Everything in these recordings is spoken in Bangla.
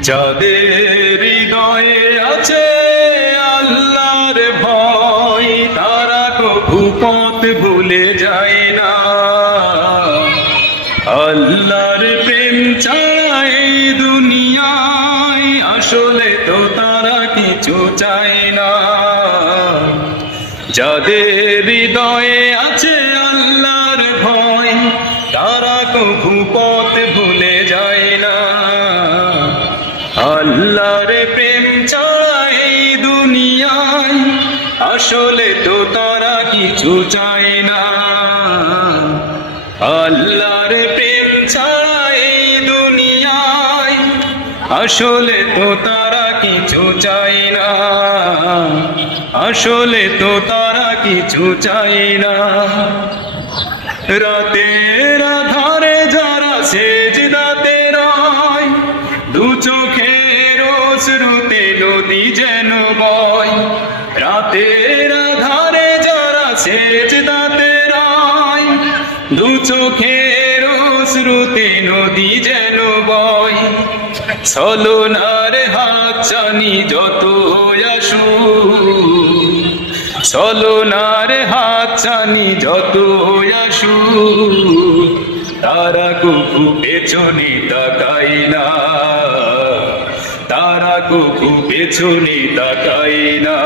যাদের হৃদয়ে আছে আল্লাহর ভয়, তারা কভু পথ ভুলে যায় না। আল্লাহর প্রেম ছাড়া এই দুনিয়ায় আসলে তো তারা কিছু চায় না। যাদের হৃদয়ে আছে আল্লাহর ভয়, তারা কভু পথ ভুলে যায় না। আল্লাহর প্রেম ছাড়া এই দুনিয়ায় আসলে তো তারা কিছু চায় না। আল্লাহর প্রেম ছাড়া এই দুনিয়ায় আসলে তো তারা কিছু চায় না। আসলে তো তারা কিছু চায় না। রাতের আধারে যারা সেজদাতে রয়, দু চোখের অশ্রুতে নদী যেন বয়। রাতের আধারে যারা সেজদাতে রয়, দু চোখের অশ্রুতে নদী যেন বয়। ছলনার হাত ছানি যত আসুক, ছলনার হাত ছানি যত আসুক, তারা কভু পেছনে তাকায় না। তারা কভু পেছনে তাকায় না।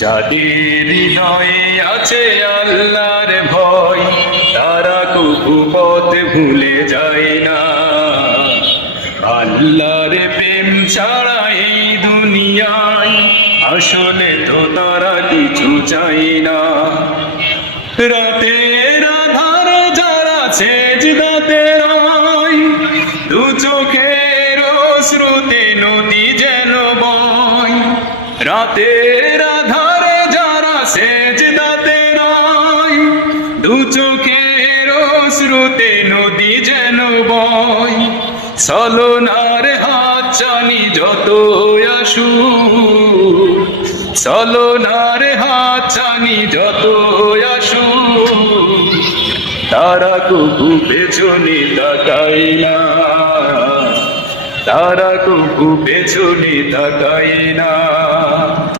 যাদের হৃদয়ে আছে আল্লাহর ভয়, তারা কভু পথ ভুলে যায় না। আল্লাহর প্রেম ছাড়া এই দুনিয়ায় আসলে তো তারা কিছু চায় না। রাতের আধারে যারা সেজদাতে রয়, দু চোখের অশ্রুতে নদী যেন বয়। রাতের আধারে যারা সেজদাতে রয়, দু চোখের অশ্রুতে নদী যেন বয়। ছলনার হাত ছানি যত আসুক, ছলনার হাত ছানি যত আসুক, তারা কভু পেছনে তাকায় না। তারা কভু পেছনে তাকায় না।